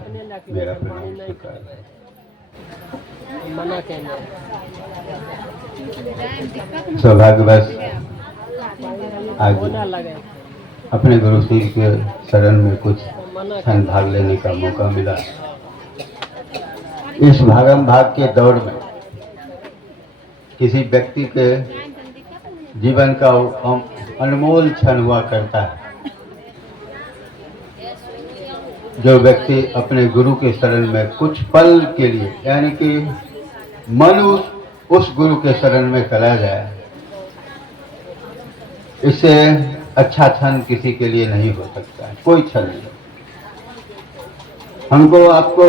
मेरा प्रणाम स्वीकार। सौभाग्यवश आज अपने गुरु श्री के शरण में कुछ क्षण भाग लेने का मौका मिला। इस भागम भाग के दौर में किसी व्यक्ति के जीवन का अनमोल क्षण हुआ करता है जो व्यक्ति अपने गुरु के शरण में कुछ पल के लिए यानी कि मन उस गुरु के शरण में चला जाए, इससे अच्छा क्षण किसी के लिए नहीं हो सकता है, कोई क्षण नहीं। हमको आपको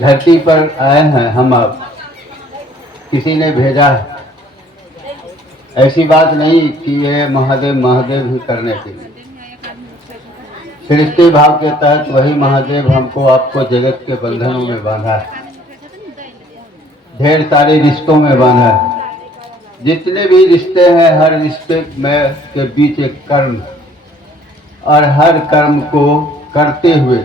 धरती पर आए हैं, हम आप किसी ने भेजा है, ऐसी बात नहीं कि ये महादेव महादेव ही करने के लिए। सृष्टि भाव के तहत वही महादेव हमको आपको जगत के बंधनों में बांधा है, ढेर सारे रिश्तों में बांधा है। जितने भी रिश्ते हैं, हर रिश्ते में के बीच एक कर्म, और हर कर्म को करते हुए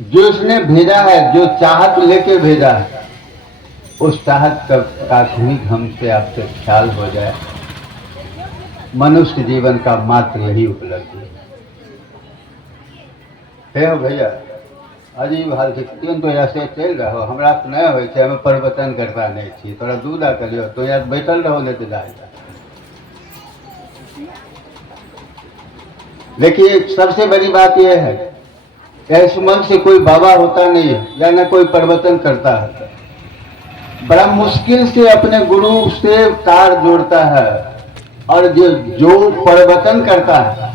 जो उसने भेजा है, जो चाहत लेके भेजा है, उस चाहत का भी हमसे आपसे ख्याल हो जाए। मनुष्य जीवन का मात्र यही उपलब्धि है। हो भैया अजीब हाल से तो ऐसे चल रहो, हमरा तो नहीं हो हमें परिवर्तन करता नहीं थी, थोड़ा दूध आ करियो तो यार बैठल रहो लेते जाएगा। देखिए सबसे बड़ी बात यह है, ऐसे मन से कोई बाबा होता नहीं है या न कोई परिवर्तन करता है। बड़ा मुश्किल से अपने गुरु से तार जोड़ता है, और जो परिवर्तन करता है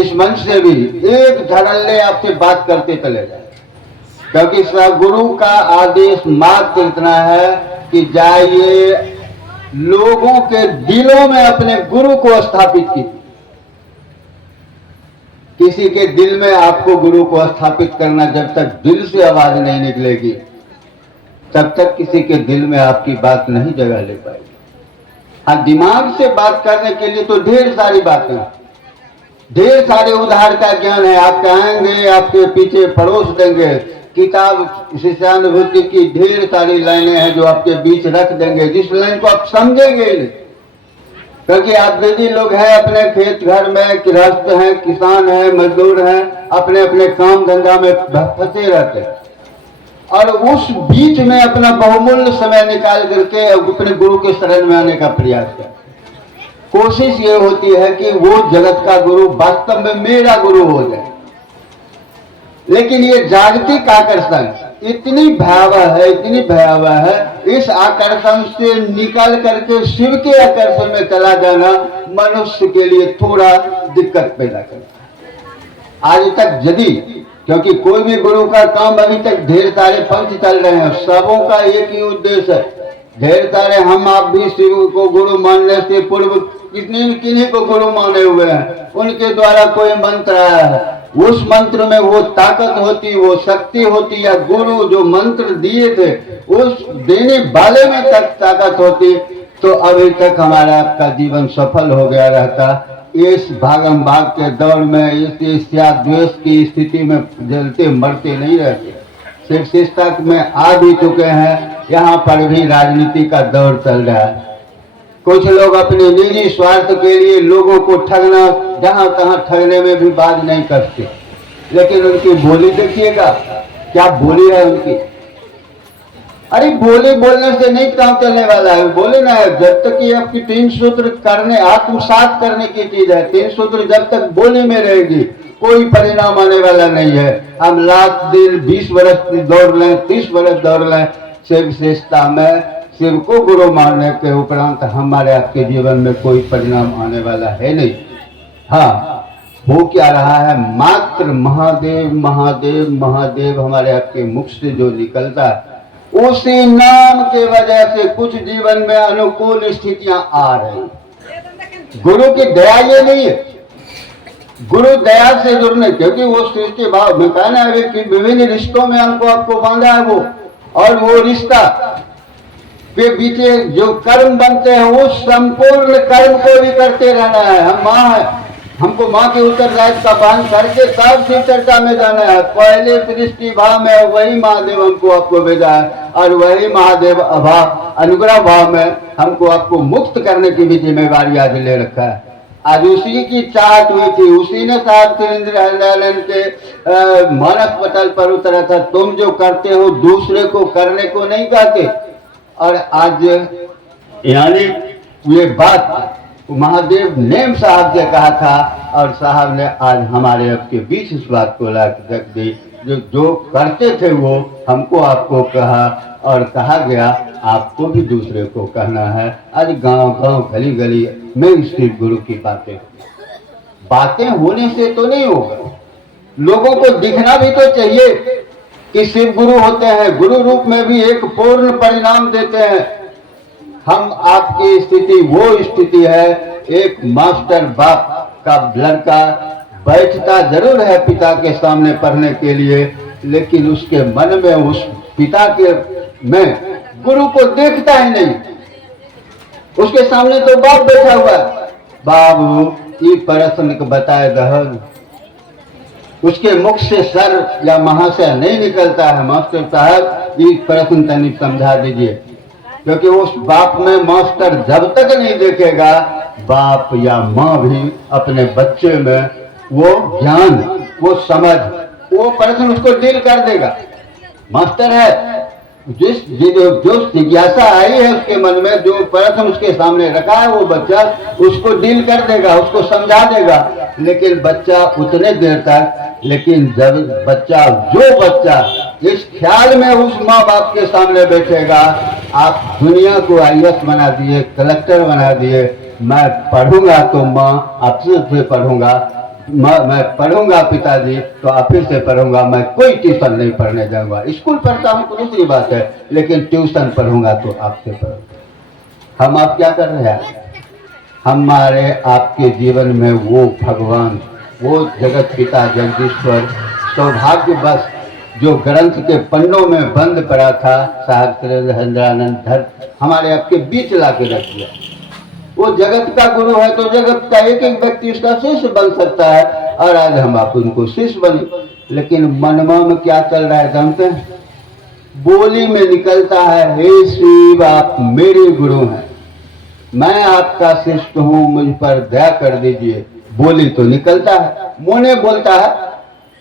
इस मन से भी एक धड़ल्ले आपसे बात करते चले जाए, क्योंकि गुरु का आदेश मात्र इतना है कि जाइए लोगों के दिलों में अपने गुरु को स्थापित कीजिए। किसी के दिल में आपको गुरु को स्थापित करना, जब तक दिल से आवाज नहीं निकलेगी तब तक किसी के दिल में आपकी बात नहीं जगह ले पाएगी। हाँ, दिमाग से बात करने के लिए तो ढेर सारी बातें, ढेर सारे उधार का ज्ञान है। आप कहेंगे, आपके पीछे पड़ोस देंगे, किताब शिष्यानुभूति की ढेर सारी लाइनें हैं जो आपके बीच रख देंगे, जिस लाइन को आप समझेंगे नहीं, क्योंकि आप बेदी लोग हैं, अपने खेत घर में गृहस्थ हैं, किसान हैं, मजदूर हैं, अपने अपने काम धंधा में फंसे रहते हैं, और उस बीच में अपना बहुमूल्य समय निकाल करके अपने गुरु के शरण में आने का प्रयास करते। कोशिश ये होती है कि वो जगत का गुरु वास्तव में मेरा गुरु हो जाए, लेकिन ये जागतिक आकर्षण इतनी भयावह है, इतनी भयावह है, इस आकर्षण से निकल करके शिव के आकर्षण में चला जाना मनुष्य के लिए थोड़ा दिक्कत पैदा करता है। आज तक यदि, क्योंकि कोई भी गुरु का काम अभी तक ढेर सारे पंथ चल रहे हैं, सबों का एक ही उद्देश्य है, ढेर सारे हम आप भी शिव को गुरु मानने से पूर्व किन्हीं को गुरु माने हुए हैं, उनके द्वारा कोई मंत्र आया है, उस मंत्र में वो ताकत होती, वो शक्ति होती, या गुरु जो मंत्र दिए थे उस देने वाले में तक ताकत होती, तो अभी तक हमारा आपका जीवन सफल हो गया रहता। इस भागम भाग के दौर में इस ईर्ष्या द्वेष की स्थिति में जलते मरते नहीं रहते, शिक्षा में आ भी चुके हैं। यहाँ पर भी राजनीति का दौर चल रहा है। कुछ लोग अपने निजी स्वार्थ के लिए लोगों को ठगना, जहां तहां ठगने में भी बात नहीं करते, लेकिन उनकी बोली देखिएगा, क्या बोली है उनकी। अरे बोले बोलने से नहीं काम चलने वाला है, बोले ना है, जब तक ये आपकी 3 सूत्र करने आत्मसात करने की चीज है, 3 सूत्र जब तक बोले में रहेगी कोई परिणाम आने वाला नहीं है। हम लाख दिन 20 वर्ष दौड़ लें, 30 वर्ष दौड़ लें, शिव विशेषता में शिव को गुरु मानने के उपरांत हमारे आपके जीवन में कोई परिणाम आने वाला है नहीं। हाँ, हो क्या रहा है, मात्र महादेव महादेव महादेव हमारे आपके मुख से जो निकलता है, उसी नाम के वजह से कुछ जीवन में अनुकूल स्थितियां आ रही। गुरु की दया ये नहीं है, गुरु दया से जुड़ने, क्योंकि वो सृष्टि भाव में कहना है कि विभिन्न रिश्तों में हमको आपको बांधा है वो, और वो रिश्ता के पीछे जो कर्म बनते हैं उस संपूर्ण कर्म को भी करते रहना है। हम माँ है, हमको माँ के उत्तरदायित्व का पालन करके तब शिव चर्चा में जाना है। पहले सृष्टि भाव में वही महादेव हमको आपको भेजा है और वही महादेव अभाव अनुग्रह भाव में हमको आपको मुक्त करने की भी जिम्मेवारी आज ले रखा है। आज उसी की चाहत हुई थी, उसी ने साहब सुरेंद्र हरियालन के मानस पटल पर उतरा था, तुम जो करते हो दूसरे को करने को नहीं कहते। और आज यानी ये बात महादेव नेम साहब से कहा था और साहब ने आज हमारे आपके बीच इस बात को ला रख दी। जो करते थे वो हमको आपको कहा और कहा गया आपको भी दूसरे को कहना है। आज गांव गांव गली गली में शिव गुरु की बातें होने से तो नहीं होगा, लोगों को दिखना भी तो चाहिए कि शिव गुरु होते हैं, गुरु रूप में भी एक पूर्ण परिणाम देते हैं। हम आपकी स्थिति वो स्थिति है, एक मास्टर बाप का लड़का बैठता जरूर है पिता के सामने पढ़ने के लिए, लेकिन उसके मन में उस पिता के में गुरु को देखता ही नहीं। उसके सामने तो बाप बैठा हुआ है, बाबू ये प्रश्न को बताए दहन, उसके मुख से सर या महाशय नहीं निकलता है, मास्टर साहब ये प्रश्न तनिक समझा दीजिए। क्योंकि उस बाप में मास्टर जब तक नहीं देखेगा, बाप या माँ भी अपने बच्चे में वो ज्ञान, वो समझ, वो प्रश्न उसको डील कर देगा। मास्टर है, जो जिज्ञासा आई है उसके मन में, जो प्रश्न उसके सामने रखा है, वो बच्चा उसको डील कर देगा, उसको समझा देगा। लेकिन बच्चा उतने देर तक, लेकिन जब जो बच्चा इस ख्याल में उस माँ बाप के सामने बैठेगा, आप दुनिया को IAS बना दिए, कलेक्टर बना दिए, मैं पढ़ूंगा तो माँ आपसे से पढ़ूंगा, मैं पढ़ूंगा पिताजी तो आप ही से पढ़ूंगा, मैं कोई ट्यूशन नहीं पढ़ने जाऊंगा। स्कूल पढ़ता हूँ तो दूसरी बात है, लेकिन ट्यूशन पढ़ूंगा तो आपसे पढ़ूंगा। हम आप क्या कर रहे हैं? हमारे आपके जीवन में वो भगवान, वो जगत पिता जगदीश्वर सौभाग्यवश जो ग्रंथ के पन्नों में बंद पड़ा था, साहब सुरेंद्र हरियानंद धर हमारे आपके बीच ला के रख दिया। वो जगत का गुरु है तो जगत का एक एक व्यक्ति उसका शिष्य बन सकता है, और आज हम आप उनको शिष्य बने। लेकिन मनवा में क्या चल रहा है जानते हैं? बोली में निकलता है, हे शिव आप मेरे गुरु हैं, मैं आपका शिष्य हूँ, मुझ पर दया कर दीजिए। बोली तो निकलता है, मुंह बोलता है,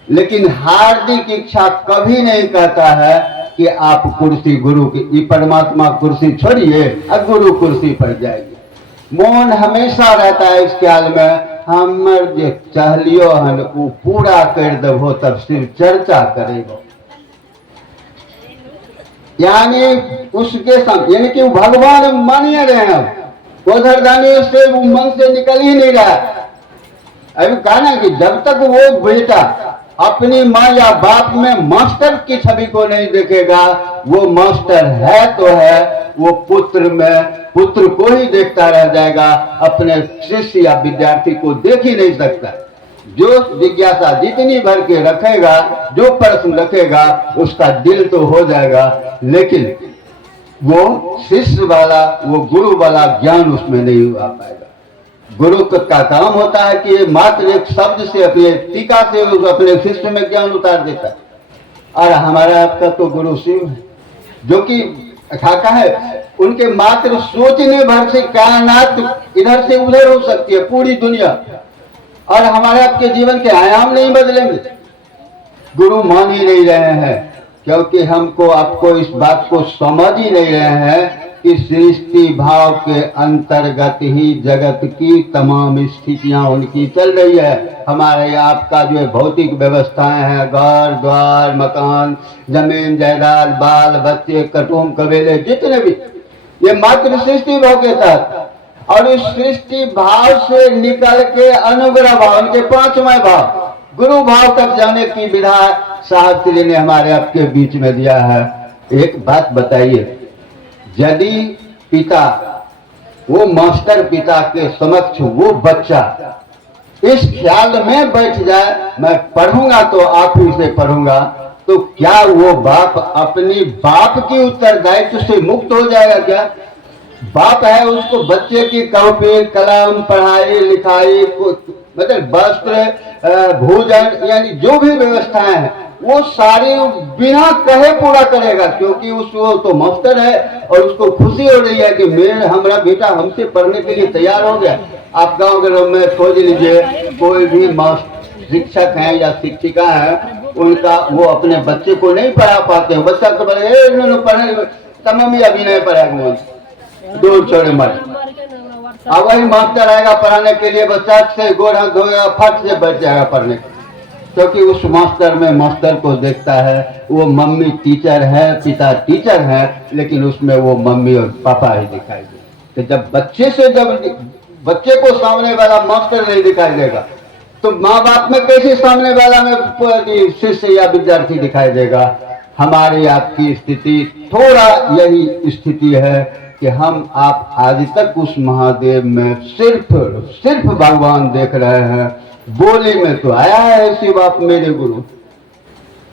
लेकिन हार्दिक इच्छा कभी नहीं कहता है कि आप कुर्सी गुरु की, परमात्मा कुर्सी छोड़िए और गुरु कुर्सी पर जाइए। मौन हमेशा रहता है इस ख्याल में, हमर जो चाहलियो हन वो पूरा कर देवो तब सिर्फ चर्चा करेगो। यानी उसके संग, यानी कि भगवान मानिए रहे हैं, उधर दानियों से वो मन से निकल ही नहीं रहा। अभी कहा ना कि जब तक वो बेटा अपनी माँ या बाप में मास्टर की छवि को नहीं देखेगा, वो मास्टर है तो है, वो पुत्र में पुत्र को ही देखता रह जाएगा, अपने शिष्य या विद्यार्थी को देख ही नहीं सकता। जो जिज्ञासा जितनी भर के रखेगा, जो प्रश्न रखेगा, उसका दिल तो हो जाएगा, लेकिन वो शिष्य वाला, वो गुरु वाला ज्ञान उसमें नहीं आ पाएगा। गुरु का काम होता है कि मात्र एक शब्द से, अपने टीका से अपने शिष्य में ज्ञान उतार देता है। और हमारा आपका तो गुरु शिव है, जो कि खाका है, उनके मात्र सोचने भर से कायनात इधर से उधर हो सकती है, पूरी दुनिया, और हमारे आपके जीवन के आयाम नहीं बदलेंगे। गुरु मान ही नहीं रहे हैं, क्योंकि हमको आपको इस बात को समझ ही नहीं रहे हैं कि सृष्टि भाव के अंतर्गत ही जगत की तमाम स्थितियां उनकी चल रही है। हमारे आपका जो भौतिक व्यवस्थाएं हैं, घर द्वार मकान जमीन जायदाद बाल बच्चे कटुम कबीले जितने भी, ये मात्र सृष्टि भाव के तहत, और इस सृष्टि भाव से निकल के अनुग्रह भाव, उनके पांचवें भाव गुरु भाव तक जाने की विधा साहब श्री ने हमारे आपके बीच में दिया है। एक बात बताइए, यदि पिता, वो मास्टर पिता के समक्ष वो बच्चा इस ख्याल में बैठ जाए, मैं पढ़ूंगा तो आप ही से पढ़ूंगा, तो क्या वो बाप अपनी बाप की उत्तरदायित्व से मुक्त हो जाएगा? क्या बाप है उसको बच्चे की कॉपी कलम पढ़ाई लिखाई मतलब वस्त्र, भोजन, यानी जो भी व्यवस्थाएं हैं वो सारी बिना कहे पूरा करेगा, क्योंकि वो तो मास्टर है और उसको खुशी हो रही है कि मेरे हमारा बेटा हमसे पढ़ने के लिए तैयार हो गया। आप गांव के में खोज लीजिए, कोई भी शिक्षक हैं या शिक्षिका हैं, उनका वो अपने बच्चे को नहीं पढ़ा पाते हैं। बच्चा तो पढ़े मम्मी अभी नहीं पढ़ाएगा, दूर छोड़े मर। अब वही मास्टर आएगा पढ़ाने के लिए, बच्चा से गोड़ हाथ धोएगा, फट से बैठ जाएगा पढ़ने, क्योंकि उस मास्टर में मास्टर को देखता है। वो मम्मी टीचर है, पिता टीचर है, लेकिन उसमें वो मम्मी और पापा ही दिखाई दे। तो जब बच्चे को सामने वाला मास्टर नहीं दिखाई देगा, तो माँ बाप में कैसे सामने वाला में शिष्य या विद्यार्थी दिखाई देगा। हमारी आपकी स्थिति थोड़ा यही स्थिति है कि हम आप आज तक उस महादेव में सिर्फ भगवान देख रहे हैं। बोली में तो आया है शिव आप मेरे गुरु,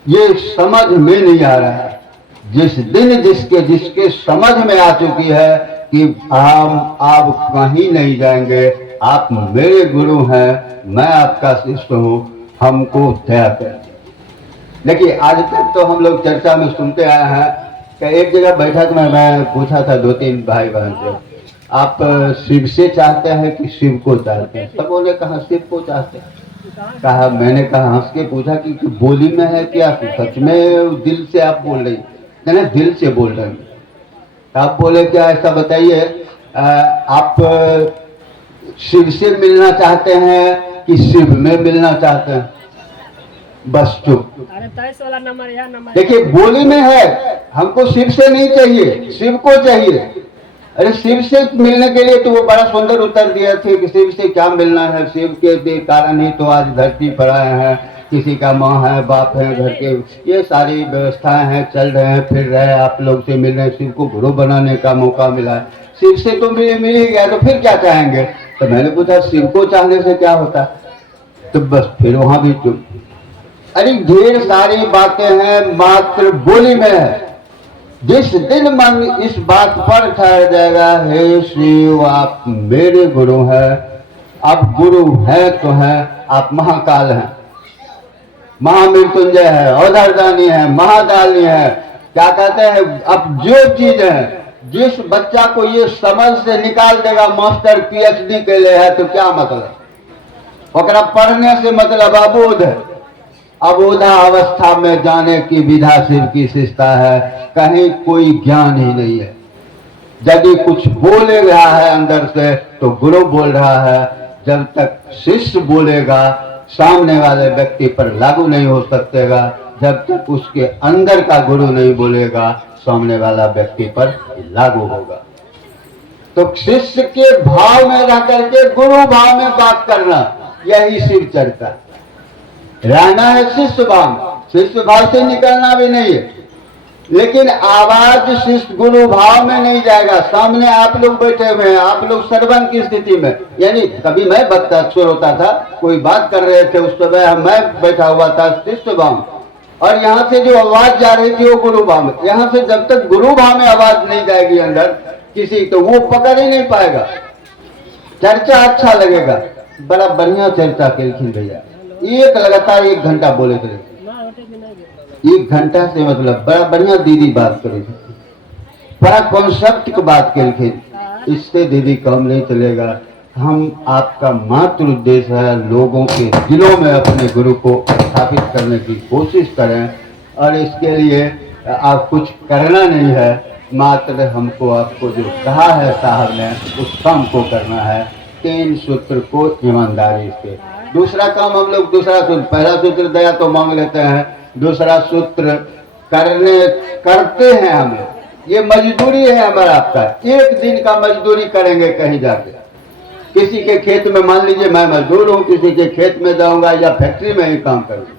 ये समझ में नहीं आ रहा है। जिस दिन जिसके समझ में आ चुकी है कि हम आप कहीं नहीं जाएंगे, आप मेरे गुरु हैं, मैं आपका शिष्य हूँ, हमको दया कर। देखिए आज तक तो हम लोग चर्चा में सुनते आए हैं कि एक जगह बैठक में मैं पूछा था 2-3 भाई बहन से, आप शिव से चाहते हैं कि शिव को चाहते हैं? सबों ने कहा शिव को चाहते हैं। कहा, मैंने कहा हंस के पूछा कि बोली में है क्या, सच में दिल से आप बोल रही? नहीं, दिल से बोल रहे हैं। आप बोले क्या, ऐसा बताइए, आप शिव से मिलना चाहते हैं कि शिव में मिलना चाहते हैं? बस चुप। देखिए बोली में है, हमको शिव से नहीं चाहिए, शिव को चाहिए। अरे शिव से मिलने के लिए तो वो बड़ा सुंदर उत्तर दिया थे कि शिव से क्या मिलना है, शिव के कारण ही तो आज धरती पर आए हैं। किसी का माँ है, बाप है, घर के ये सारी व्यवस्थाएं हैं, चल रहे हैं, फिर रहे, आप लोग से मिल रहे हैं, शिव को गुरु बनाने का मौका मिला है। शिव से तो मिल ही गया, तो फिर क्या चाहेंगे? तो मैंने पूछा शिव को चाहने से क्या होता? तो बस फिर वहां भी चुप। अरे ढेर सारी बातें हैं, मात्र बोली में है। जिस दिन मन इस बात पर ठहर जाएगा, हे शिव आप मेरे गुरु हैं, आप गुरु है तो है, आप महाकाल हैं, महामृत्युंजय है, औधरदानी है, महादानी है, क्या कहते हैं, अब जो चीज है, जिस बच्चा को ये समझ से निकाल देगा मास्टर पीएचडी के लिए है, तो क्या मतलब? ओकरा पढ़ने से मतलब अबोध है। अबोधा अवस्था में जाने की विधा शिव की शिष्टा है, कहीं कोई ज्ञान ही नहीं है। यदि कुछ बोले रहा है अंदर से तो गुरु बोल रहा है। जब तक शिष्य बोलेगा सामने वाले व्यक्ति पर लागू नहीं हो सकेगा, जब तक उसके अंदर का गुरु नहीं बोलेगा सामने वाला व्यक्ति पर लागू होगा। तो शिष्य के भाव में रह करके गुरु भाव में बात करना, यही शिव चर्चा। रहना है शिष्य भाव से निकलना भी नहीं है, लेकिन आवाज शिष्य गुरु भाव में नहीं जाएगा। सामने आप लोग बैठे हुए हैं, आप लोग श्रवण की स्थिति में, यानी कभी मैं बच्चा होता था, कोई बात कर रहे थे, उस समय मैं बैठा हुआ था शिष्य भाव, और यहाँ से जो आवाज जा रही थी वो गुरु भाव में। यहाँ से जब तक गुरु भाव में आवाज नहीं जाएगी अंदर किसी, तो वो पकड़ ही नहीं पाएगा। चर्चा अच्छा लगेगा, बड़ा बढ़िया चर्चा केलखिन भैया, एक लगातार 1 घंटा बोले थे। 1 घंटा से मतलब बड़ा बढ़िया दीदी बात करी थी, बड़ा कॉन्सेप्ट की बात केलखिन। इससे दीदी काम नहीं चलेगा। हम आपका मात्र उद्देश्य है लोगों के दिलों में अपने गुरु को स्थापित करने की कोशिश करें, और इसके लिए आप कुछ करना नहीं है, मात्र हमको आपको जो कहा है साहब ने उस काम को करना है। 3 सूत्र को ईमानदारी से। दूसरा काम हम लोग दूसरा सूत्र, पहला सूत्र दया तो मांग लेते हैं, दूसरा सूत्र करते हैं हम लोग। ये मजदूरी है हमारा, आपका 1 दिन का मजदूरी करेंगे कहीं जाके। किसी के खेत में, मान लीजिए मैं मजदूर हूँ, किसी के खेत में जाऊंगा या फैक्ट्री में ही काम करूंगा।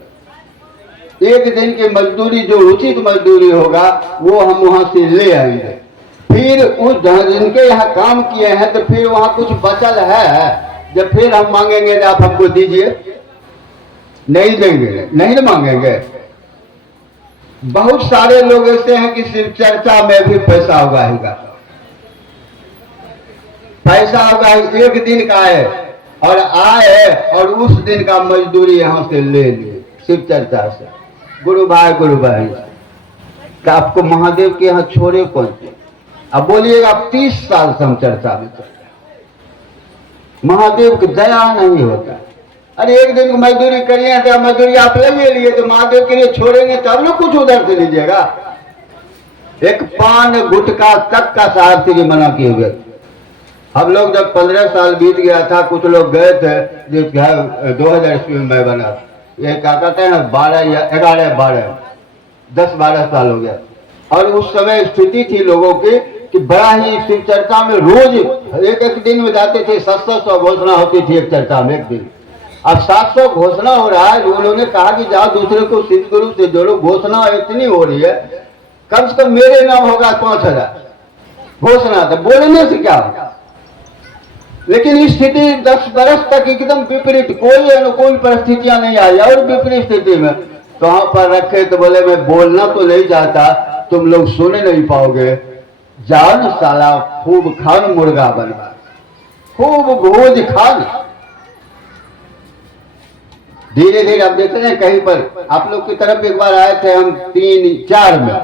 1 दिन की मजदूरी जो उचित मजदूरी होगा वो हम वहां से ले आएंगे। फिर उस जिनके यहाँ काम किए हैं तो फिर वहां कुछ बचल है, जब फिर हम मांगेंगे आप हमको दीजिए, नहीं देंगे, नहीं ना मांगेंगे। बहुत सारे लोग ऐसे हैं कि सिर्फ चर्चा में भी पैसा उगाएगा, पैसा होगा 1 दिन का है, और आए और उस दिन का मजदूरी यहाँ से ले लिए शिव चर्चा से। गुरु भाई कि आपको महादेव के यहाँ छोड़े कौन थे? अब बोलिएगा आप 30 साल से हम चर्चा में चल रहे, महादेव की दया नहीं होता। अरे एक दिन मजदूरी करिए तो मजदूरी आप ले लिए तो महादेव के लिए छोड़ेंगे तब लोग कुछ उधर से लीजिएगा। एक पान गुटखा तक का साहब जी मना किए हुए। हम लोग जब 15 साल बीत गया था, कुछ लोग गए थे जो 2000 ईस्वी में मैं बना, ये क्या कहते हैं 12 या 11 10-12 साल हो गया। और उस समय स्थिति थी लोगों की कि बड़ा ही शिव चर्चा में रोज एक दिन में जाते थे, 700 घोषणा होती थी एक चर्चा में एक दिन। अब 700 घोषणा हो रहा है, उन्होंने कहा कि जाओ दूसरे को शिव गुरु से जोड़ो, घोषणा इतनी हो रही है, कम से कम मेरे नाम होगा 5000 घोषणा, तो बोलने से क्या होगा। लेकिन स्थिति 10 बरस तक एकदम विपरीत, कोई अनुकूल परिस्थितियां नहीं आई। और विपरीत स्थिति में तो वहां पर रखे तो बोले मैं बोलना तो नहीं चाहता, तुम लोग सुने नहीं पाओगे, जाओ न साला खूब खान मुर्गा बनवा, खूब भोज खान। धीरे धीरे अब देखते हैं कहीं पर आप लोग की तरफ एक बार आए थे हम 3-4 में,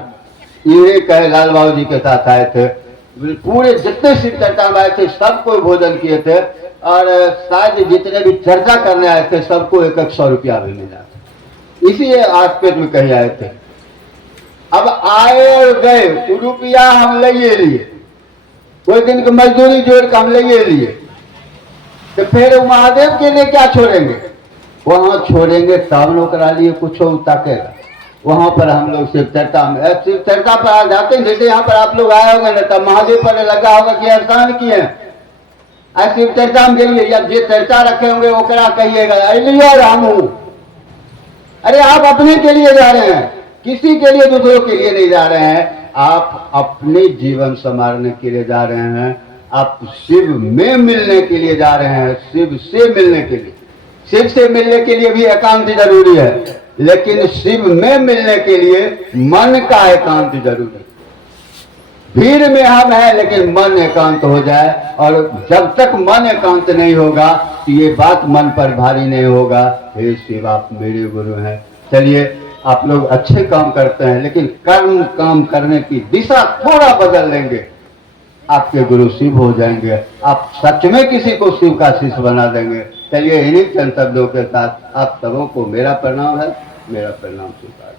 ये कहे लाल बाबू जी के साथ आए थे, पूरे जितने शिव चर्चा में आए थे सबको भोजन किए थे। और शायद जितने भी चर्चा करने आए थे सबको 100 रुपया भी मिला था, इसी आस्पेक्ट में कहीं आए थे। अब आए और गए, रुपया हम ले लिए, कोई दिन की मजदूरी जोड़ के हम ले लिए, तो फिर महादेव के लिए क्या छोड़ेंगे? वहां छोड़ेंगे तब नौकरा लिए कुछ ताकेगा। वहां पर हम लोग शिव चर्चा में, शिव चर्चा पर आ जाते हैं, जैसे यहाँ पर आप लोग आए होंगे ना, तब महादेव पर लगा होगा कि एहसान किए, शिव चर्चा में गेलिए या जो चर्चा रखे होंगे वो करा कहिएगा और हम हूं। अरे आप अपने के लिए जा रहे हैं, किसी के लिए दूसरों के लिए नहीं जा रहे हैं, आप अपने जीवन संवारने के लिए जा रहे हैं, आप शिव में मिलने के लिए जा रहे हैं, शिव से मिलने के लिए। शिव से मिलने के लिए भी एकांत जरूरी है, लेकिन शिव में मिलने के लिए मन का एकांत जरूरी है। भीड़ में हम हैं लेकिन मन एकांत हो जाए, और जब तक मन एकांत नहीं होगा तो ये बात मन पर भारी नहीं होगा, हे शिव आप मेरे गुरु हैं। चलिए आप लोग अच्छे काम करते हैं, लेकिन कर्म काम करने की दिशा थोड़ा बदल लेंगे, आपके गुरु शिव हो जाएंगे, आप सच में किसी को शिव का शिष्य बना देंगे। चलिए इन्हीं चंद शब्दों के साथ आप सबों को मेरा प्रणाम है, मेरा प्रणाम स्वीकार।